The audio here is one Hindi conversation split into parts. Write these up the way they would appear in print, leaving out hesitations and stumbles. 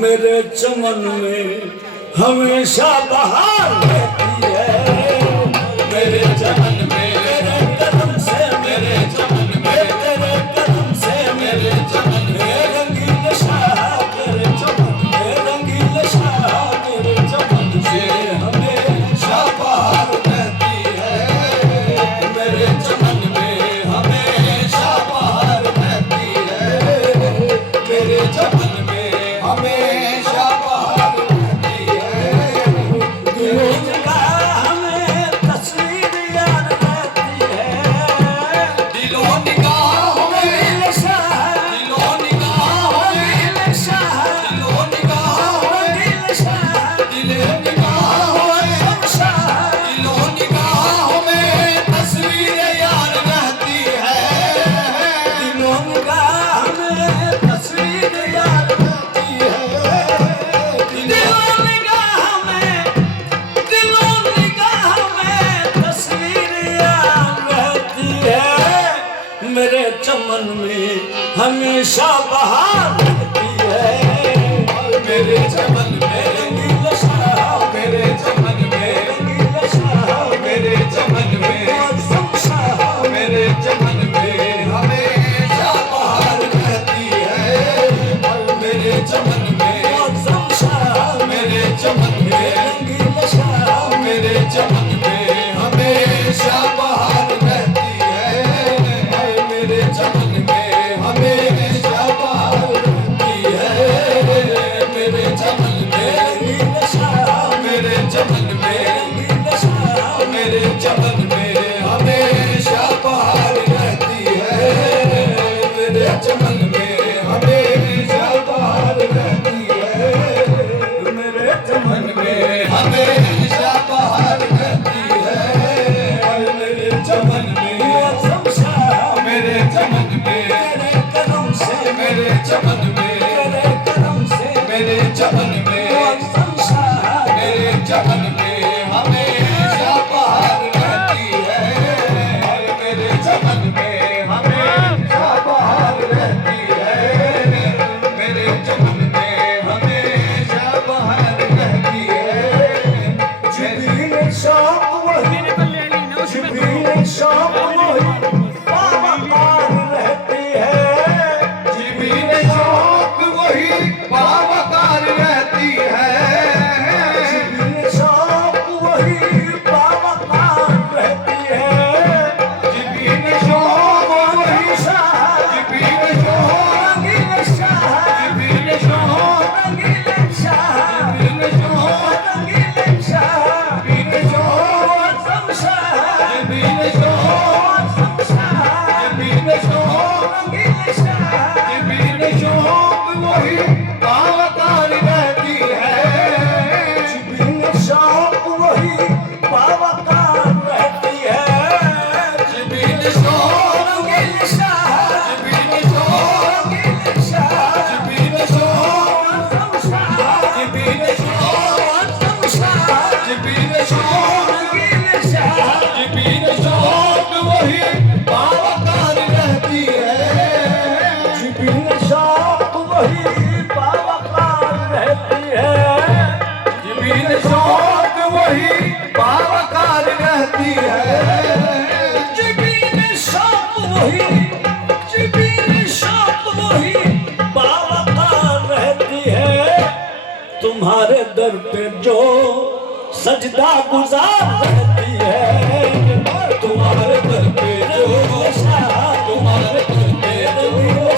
मेरे चमन में हमेशा बहार रहती है। मेरे चमन में तेरे कदम से, मेरे चमन में तेरे कदम से, मेरे चमन में रंगीन शाह तेरे चमन में, रंगीन शाह तेरे चमन से हमेशा बहार रहती है। मेरे चमन में हमेशा बहार रहती है। मेरे चमन में हमेशा बहार रहती है। दिलों का हमें तस्वीर याद रहती है। दिलों निगाहों में शाह, दिलों निगाहों में शाह, दिलों निगाहों में शाह, दिलों निगाहों में शाह, दिलों निगाहों में तस्वीर याद रहती है। दिलों निगाहों में तस्वीर याद रहती है। दिलों निगाहों में, दिलों निगाहों में तस्वीर याद रहती है। मेरे चमन में हमेशा बहार रहती है। मेरे चमन में रंगीन शाह, मेरे चमन में रंगीन शाह, मेरे चमन में मौसम शाह, मेरे चमन में हमेशा बहार रहती है। मेरे चमन में मौसम शाह, मेरे चमन में रंगीन शाह, मेरे चमन में हमेशा बहार रहती है। मेरे चमन में हमेशा बहार रहती है। मेरे चमन में रंगीन शाह, मेरे चमन में रंगीन शाह, मेरे चमन में हमेशा बहार रहती है। मेरे चमन में हमेशा बहार रहती है। मेरे चमन में हमेशा बहार रहती है। मेरे चमन में मौसम शाह, मेरे चमन में तेरे कदम से, मेरे चमन में तेरे कदम से, मेरे चमन में मौसम शाह, मेरे चमन में हमेशा बहार रहती है। मेरे चमन में हमेशा बहार रहती है। मेरे चमन में हमेशा बहार रहती है। जिबरील शौक वही, जिबरील शौक वही बावकार रहती है। जिबरील शौक वही बावकार रहती है। जिबरील शौक वही बावकार रहती है। जिबरील शौक वही शाह, जिबरील शौक रंगीन शाह, जिबरील शौक रंगीन शाह, जिबरील शौक रंगीन शाह, जिबरील शौक मौसम शाह, जिबरील शौक मौसम शाह, जिबरील शौक रंगीन शाह, जिबरील शौक वही बावकार रहती है। जिबरील शौक वही बावकार रहती है। जिबरील शौक रंगीन शाह, जिबरील शौक रंगीन शाह, जिबरील शौक मौसम शाह, जिबरील शौक मौसम शाह, जिबरील शौक रंगीन शाह, जिबरील शौक वही बावकार रहती है। जिबरील शौक वही बावकार रहती है। जिबरील शौक वही बावकार रहती है। जिबरील शौक वही, जिबरील शौक वही बावकार रहती है। तुम्हारे दर पे जो सजदा गुजार रहती है। तुम्हारे दर पे जो शाह, तुम्हारे दर पे जो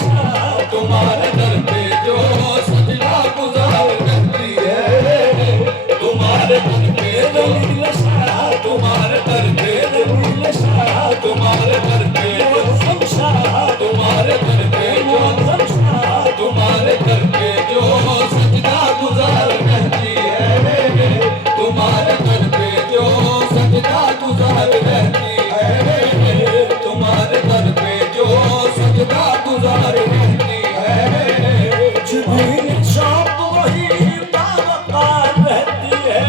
शाह, तुम्हारे दर पे जो सजदा गुजार रहती है। तुम्हारे दर पे रंगीन शाह, तुम्हारे दर पे रंगीन शाह, तुम्हारे दर पे मौसम शाह, तुम्हारे दर पे मौसम शाह, तुम्हारे दर पे जो सजदा गुजार रहती है। तुम्हारे दर पे जो सजदा गुजार रहती है। तुम्हारे दर पे जो सजदा गुजार रहती है। जिबरील शौक वही बावकार रहती है।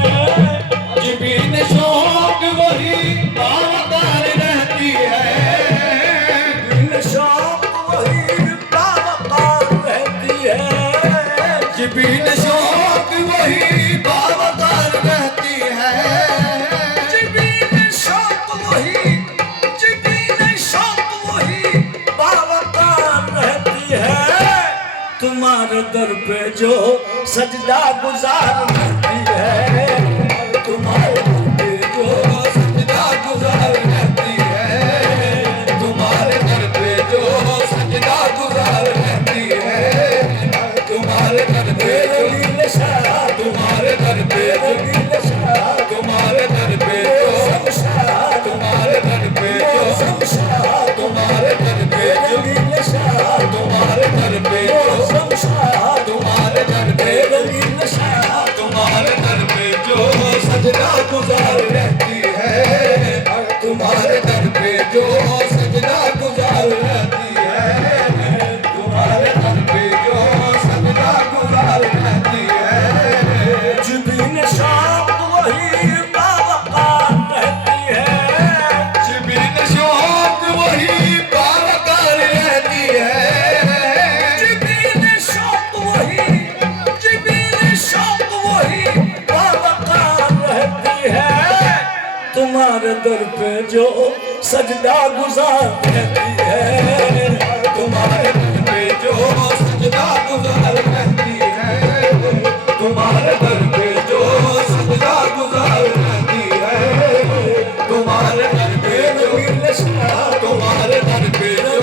जिबरील शौक वही बावकार रहती है। दर पे जो सजदा गुजार रहती है, तुम्हारे दर पे जो सजदा गुजार रहती है, तुम्हारे दर पे जो सजदा गुजार रहती है, तुम्हारे दर पे जो शाह, तुम्हारे दर पे जो शाह, तुम्हारे दर पे जो शाह, तुम्हारे दर पे जो शाह, तुम्हारे दर पे जो शाह, तुम्हारे दर पे जो शाह, तुम्हारे दर पे जो शाह, तुम्हारे दर पे जो सजदा गुजार रहती है, तुम्हारे दर पे जो सजदा गुजार रहती है, तुम्हारे दर पे जो सजदा गुजार रहती है। जिबीन शौक वही बावकार रहती है, जिबीन शौक वही बावकार रहती है, जिबीन शौक वही बावकार रहती है, तुम्हारे दर पे जो सजदा गुजार रहती है, तुम्हारे दर पे जो सजदा गुजार रहती है, तुम्हारे दर पे जो सजदा गुजार रहती है, तुम्हारे दर पे जो शाह, तुम्हारे दर पे जो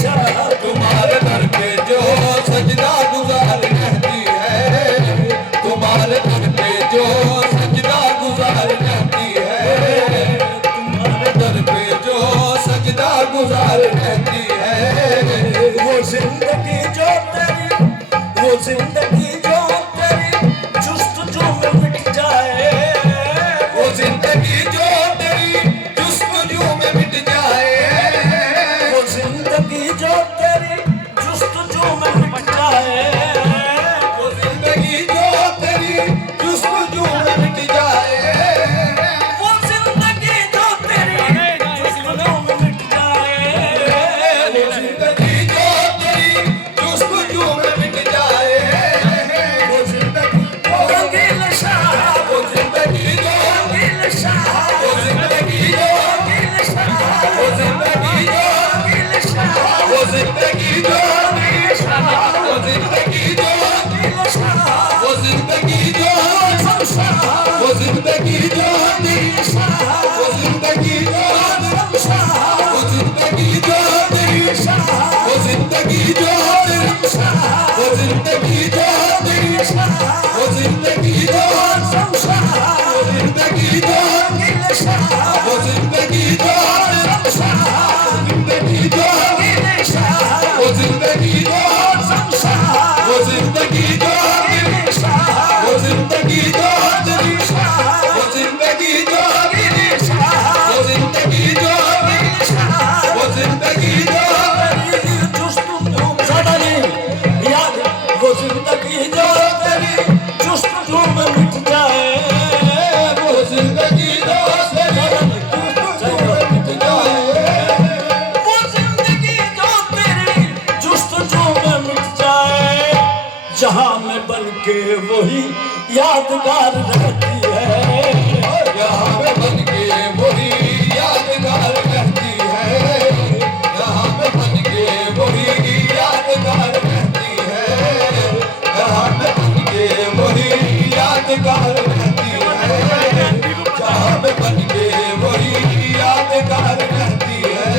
शाह, तुम्हारे दर पे जो सजदा गुजार रहती है, तुम्हारे दर पे जो सजदा गुजार रहती है, तुम्हारे दर पे जो सजदा गुजार रहती है। वो जिंदगी जो तेरी, वो जिंदगी जो तेरी जुस्तजू में मिट जाए, वो जिंदगी जो तेरी जुस्तजू में मिट जाए, वो जिंदगी जो तेरी जुस्तजू में मिट जाए, वो जिंदगी जो तेरी जुस्तजू में मिट जाए, वो जिंदगी जो तेरी जुस्तजू में मिट जाए, वो जिंदगी जो तेरी जुस्तजू में मिट जाए, वो जिंदगी जो रंगील शाह, वो जिंदगी जो रंगील शाह, वो जिंदगी जो रंगील शाह, वो जिंदगी जो रंगील शाह, वो जिंदगी जो रंगील शाह, वो जिंदगी जो रंगील शाह, वो जिंदगी जो शाह, वो जिंदगी जो रंगील शाह, वो जिंदगी जो शाह, वो जिंदगी जो रंगील शाह, वो जिंदगी जो शाह, वो जिंदगी जो रंगील शाह, वो जिंदगी जो शाह, वो जिंदगी जो रंगील शाह, वो जिंदगी जो शाह, जिंदगी जो रंगील शाह, वो जिंदगी जो शाह, वो जिंदगी जो रंगील शाह, वो जिंदगी जो शाह, वो जिंदगी जो रंगील शाह, वो जिंदगी जो रंगील शाह, वो जिंदगी जो जुस्तजू सदनी याद, वो जिंदगी जो तेरी जुस्तजू में मिट जाए, वो जिंदगी जो तेरी जुस्तजू में मिट जाए, वो जिंदगी जो तेरी जुस्तजू में मिट जाए, जहां में बन के वही यादगार रहती है, जहां में बन के वही यादगार रहती है, जहां में बन के वही यादगार रहती है, जहां में बन के वही यादगार रहती है, जहां में बन के वही यादगार रहती है,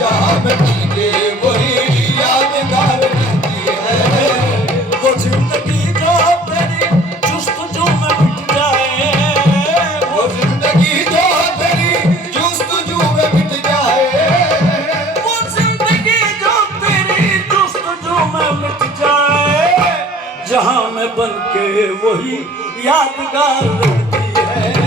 जहां में बन के वही यादगार रहती है। वो जिंदगी जो तेरी जुस्तजू में मिट जाए, वो जिंदगी जो तेरी जुस्तजू में मिट जाए, वो जिंदगी जो तेरी जुस्तजू में मिट जाए, जहां में बन के वही यादगार रहती है।